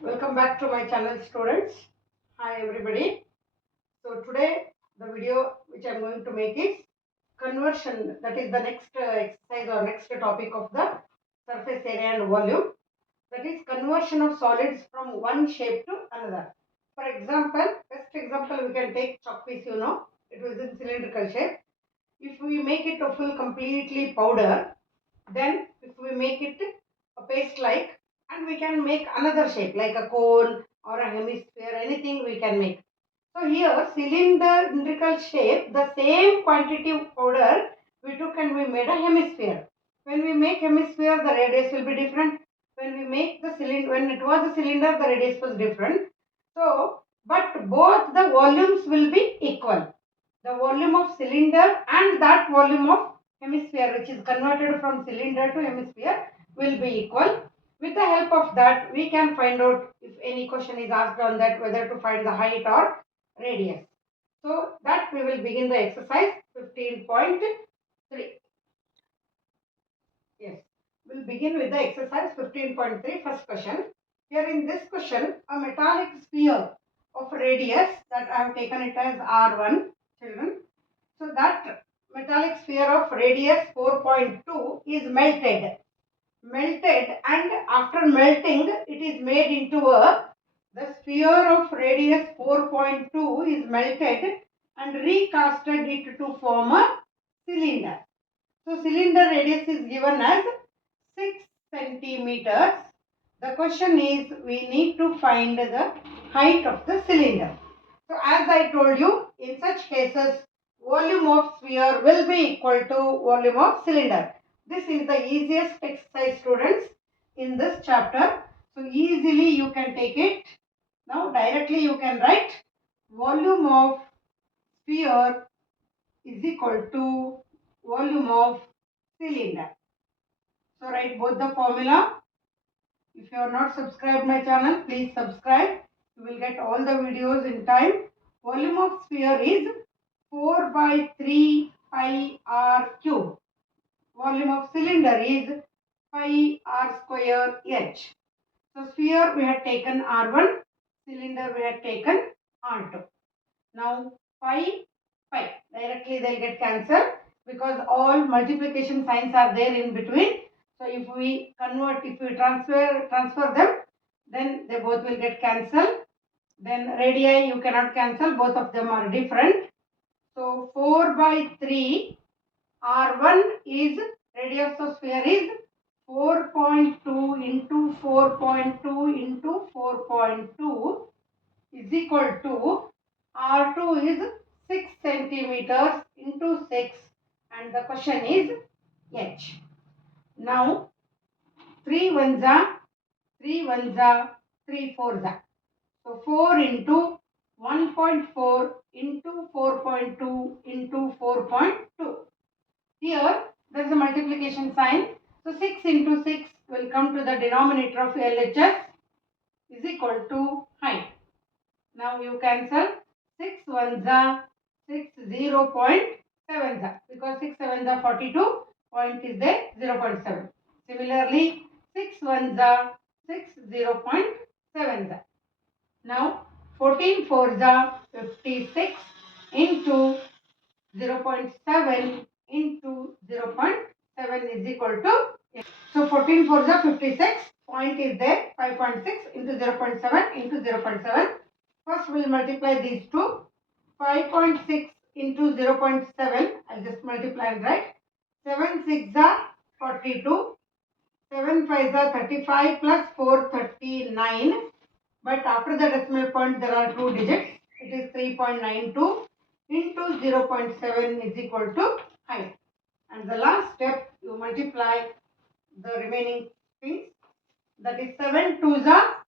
Welcome back to my channel, students. Hi everybody. So today the video which I am going to make is conversion, that is the next exercise or next topic of the surface area and volume, that is conversion of solids from one shape to another. For example, best example we can take chalk piece, it was in cylindrical shape. If we make it a full completely powder, then if we make it a paste like, and we can make another shape like a cone or a hemisphere, anything we can make. So here cylindrical shape, the same quantity of powder we took and we made a hemisphere. When we make hemisphere, the radius will be different. When we make the cylinder, when it was a cylinder, the radius was different. So, but both the volumes will be equal. The volume of cylinder and that volume of hemisphere, which is converted from cylinder to hemisphere, will be equal. With the help of that, we can find out if any question is asked on that, whether to find the height or radius. So that we will begin the exercise 15.3. Yes, we'll begin with the exercise 15.3. First question. Here in this question, a metallic sphere of radius, that I have taken it as R1, children. So that metallic sphere of radius 4.2 is melted. And after melting, it is made into the sphere of radius 4.2 is melted and recasted it to form a cylinder. So cylinder radius is given as 6 centimeters. The question is, we need to find the height of the cylinder. So as I told you, in such cases, volume of sphere will be equal to volume of cylinder. This is the easiest exercise, students, in this chapter. So easily you can take it. Now directly you can write volume of sphere is equal to volume of cylinder. So write both the formula. If you are not subscribed my channel, please subscribe. You will get all the videos in time. Volume of sphere is 4 by 3 pi r cube. Volume of cylinder is pi r square h. So sphere we had taken R1, cylinder we had taken R2. Now pi, directly they will get cancelled because all multiplication signs are there in between. So if we transfer them, then they both will get cancelled. Then radii you cannot cancel, both of them are different. So 4 by 3 R1 is, radius of sphere is 4.2 into 4.2 into 4.2 is equal to R2 is 6 centimeters into 6, and the question is H. Now 3 ones are 3 ones are 3 fours are. So 4 into 1.4 into 4.2 into 4.2. Here there is a multiplication sign. So 6 into 6 will come to the denominator of LHS is equal to height. Now you cancel 6 ones are 6 0.7 because 6 sevens are 42, point is there 0.7. Similarly 6 ones are 6 0.7. Now 14 fours are 56 into 0.7 into 0.7 is equal to, so 14 fours are 56, point is there 5.6 into 0.7 into 0.7. First we will multiply these two. 5.6 into 0.7, I'll just multiply and write. 7 6 are 42, 7 5 are 35 plus 4 39. But after the decimal point there are two digits. It is 3.92 into 0.7 is equal to height. And the last step, you multiply the remaining things. That is 7 2s are,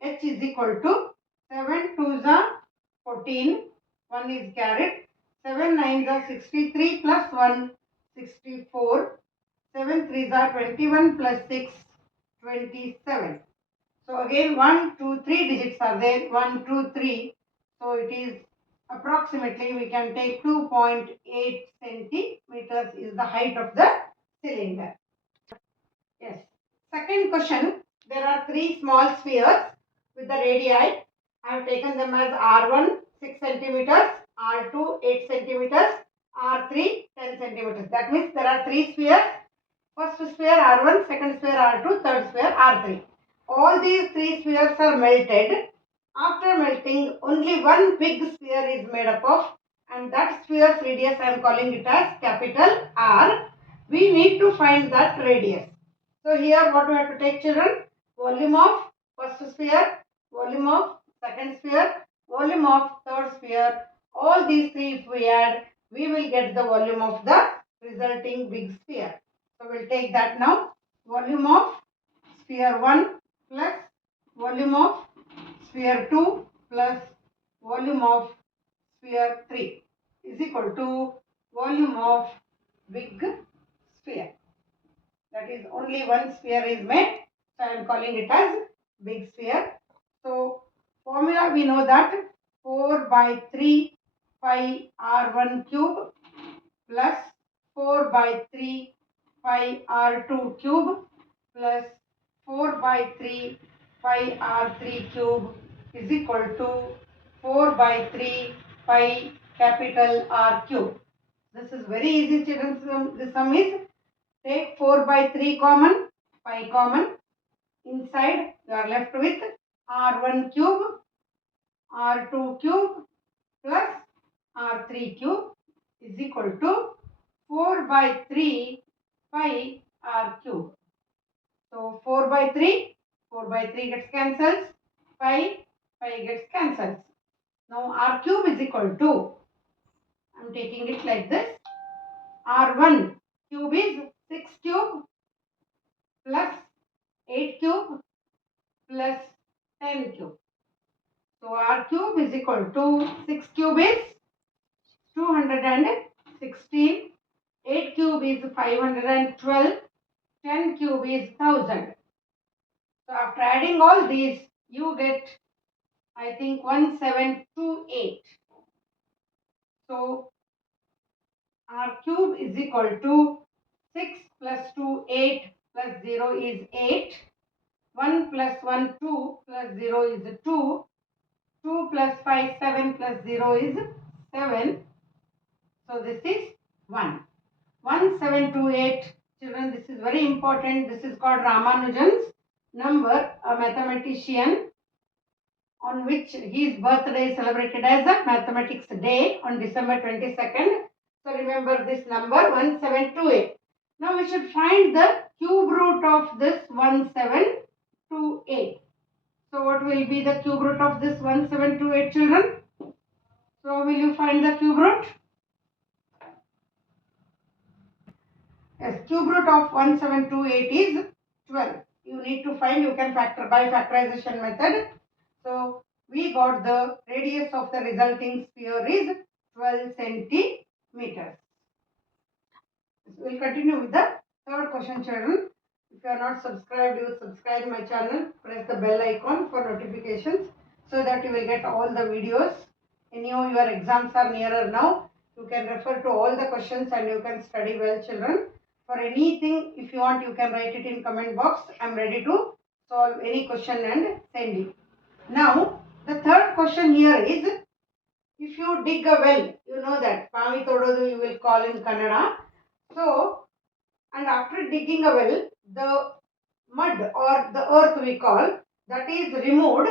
h is equal to 7 2s are 14, 1 is carried. 7 9s are 63 plus 1, 64. 7 3s are 21 plus 6, 27. So again 1, 2, 3 digits are there, 1, 2, 3. So it is approximately, we can take 2.8 centimeters is the height of the cylinder. Yes. Second question, there are three small spheres. with the radii. I have taken them as R1 6 centimeters, R2 8 centimeters, R3 10 centimeters. That means there are three spheres. First sphere R1, second sphere R2, third sphere R3. All these three spheres are melted. After melting, only one big sphere is made up of, and that sphere's radius I am calling it as capital R. We need to find that radius. So here what we have to take, children? Volume of first sphere, volume of second sphere, volume of third sphere. All these three if we add, we will get the volume of the resulting big sphere. So we'll take that now. Volume of sphere 1 plus volume of sphere 2 plus volume of sphere 3 is equal to volume of big sphere. That is, only one sphere is made. So I am calling it as big sphere. So formula we know that 4 by 3 pi r1 cube plus 4 by 3 pi r2 cube plus 4 by 3 pi r3 cube is equal to 4 by 3 pi capital R cube. This is very easy, children. This sum is, take 4 by 3 common, pi common. Inside you are left with R1 cube, R2 cube plus R3 cube is equal to 4 by 3 pi R cube. So 4 by 3, 4 by 3 gets cancels, pi gets cancels. Now R cube is equal to, I am taking it like this, R1 cube is 6 cube plus 8 cube plus 10 cube. So R cube is equal to 6 cube is 216, 8 cube is 512, 10 cube is 1000. So after adding all these, you get, I think, 1728. So R cube is equal to 6 plus 2, 8 plus 0 is 8. 1 plus 1, 2 plus 0 is 2. 2 plus 5, 7 plus 0 is 7. So this is 1. 1728. Children, this is very important. This is called Ramanujan's number, a mathematician on which his birthday is celebrated as a mathematics day on December 22nd. So remember this number 1728. Now we should find the cube root of this 1728. So what will be the cube root of this 1728, children? So will you find the cube root? Yes, cube root of 1728 is 12. You need to find, you can factor by factorization method. So we got the radius of the resulting sphere is 12 centimeters. We will continue with the third question, children. If you are not subscribed, you subscribe my channel. Press the bell icon for notifications so that you will get all the videos. Anyhow, your exams are nearer now. You can refer to all the questions and you can study well, children. For anything, if you want, you can write it in comment box. I am ready to solve any question and send it. Now, the third question here is, if you dig a well, you know that, Pami Tododu you will call in Kannada. So, and after digging a well, the mud or the earth we call, that is removed,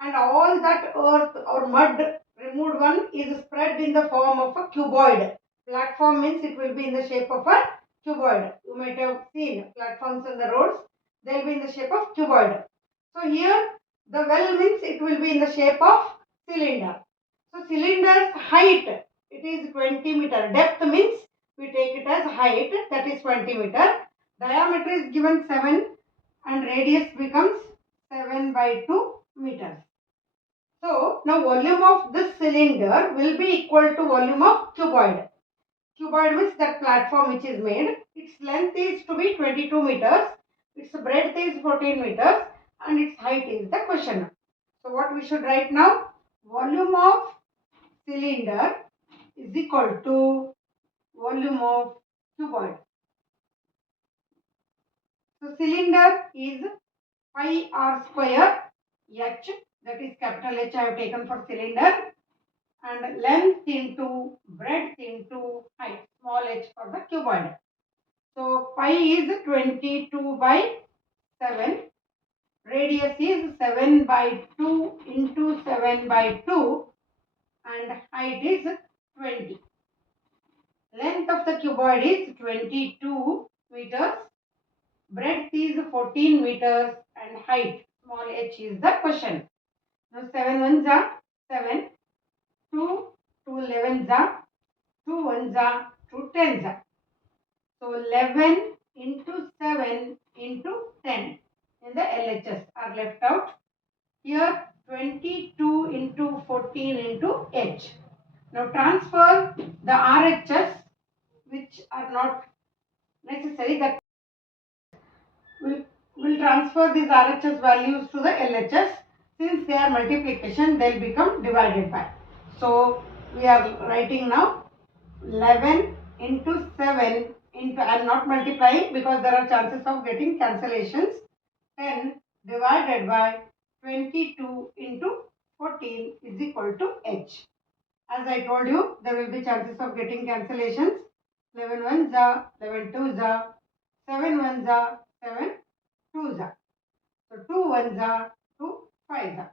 and all that earth or mud removed one is spread in the form of a cuboid. Platform means it will be in the shape of a cuboid. You might have seen platforms on the roads, they will be in the shape of cuboid. So here the well means it will be in the shape of cylinder. So cylinder's height, it is 20 meter. Depth means we take it as height, that is 20 meter. Diameter is given 7 and radius becomes 7 by 2 meters. So now volume of this cylinder will be equal to volume of cuboid. Cuboid means that platform which is made. Its length is to be 22 meters. Its breadth is 14 meters and its height is the question. So what we should write now? Volume of cylinder is equal to volume of cuboid. So cylinder is pi r square H, that is capital H I have taken for cylinder, and length into breadth into height, small h for the cuboid. So pi is 22 by 7. Radius is 7 by 2 into 7 by 2, and height is 20. Length of the cuboid is 22 meters. Breadth is 14 meters and height small h is the question. Now 7 ones are 7, 2, 2 11s are 2 ones are 2 tens are. So 11 into 7 into 10 in the LHS are left out. Here 22 into 14 into H. Now transfer the RHS which are not necessary, that will transfer these RHS values to the LHS. Since they are multiplication, they will become divided by. So we are writing now 11 into 7 into, I am not multiplying because there are chances of getting cancellations. 10 divided by 22 into 14 is equal to H. As I told you, there will be chances of getting cancellations. 11 ones are, 11 twos are, 7 ones are, 7 twos are. So 2 ones are, 2 fives are.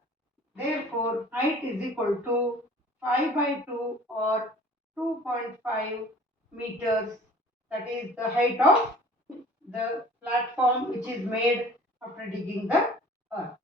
Therefore, height is equal to 5 by 2 or 2.5 meters. That is the height of the platform which is made after digging the earth.